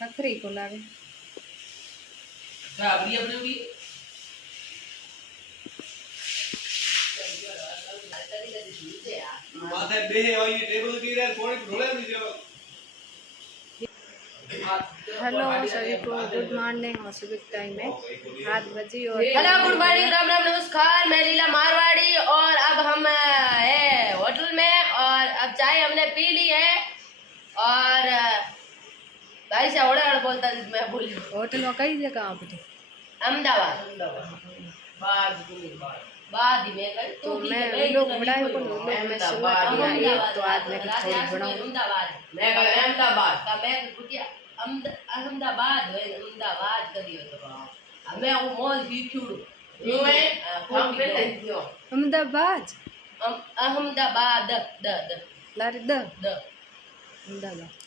खखरी को लावे हेलो सभी को गुड मॉर्निंग और सुबह टाइम है 7 बजे और hello good morning Ram Ram नमस्कार। मैं लीला मारवाड़ी और अब हम है होटल में और अब चाय हमने पी ली है और भाई से ओड़ा बोलता मैं बोली होटल में कई जगह आप अहमदाबाद बाद में कर तो मैं लोग बनाए को लोग मैं शुरुआत किया एक तो आज मैं थोड़ी बनाऊं अहमदाबाद मैं अहमदाबाद का मैं कुटिया अहमदाबाद है अहमदाबाद करियो तो मैं वो मॉल सीखूं न्यू है हम पे लो अहमदाबाद अहमदाबाद द लारे द द अहमदाबाद